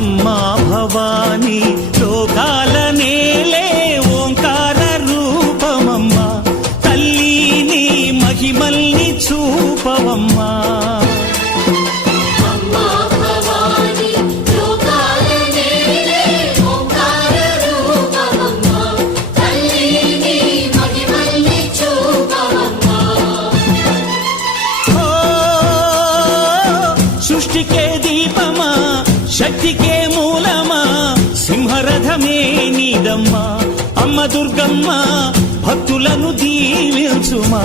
అమ్మా భవానీ లోకాల నేలే ఓంకార రూపమమ్మా తల్లిని మహిమల్ని చూపవమ్మా సృష్టికే దీపమా శక్తికే మూలమా సింహరథమే నీదమ్మా అమ్మ దుర్గమ్మ భక్తులను దీవించుమా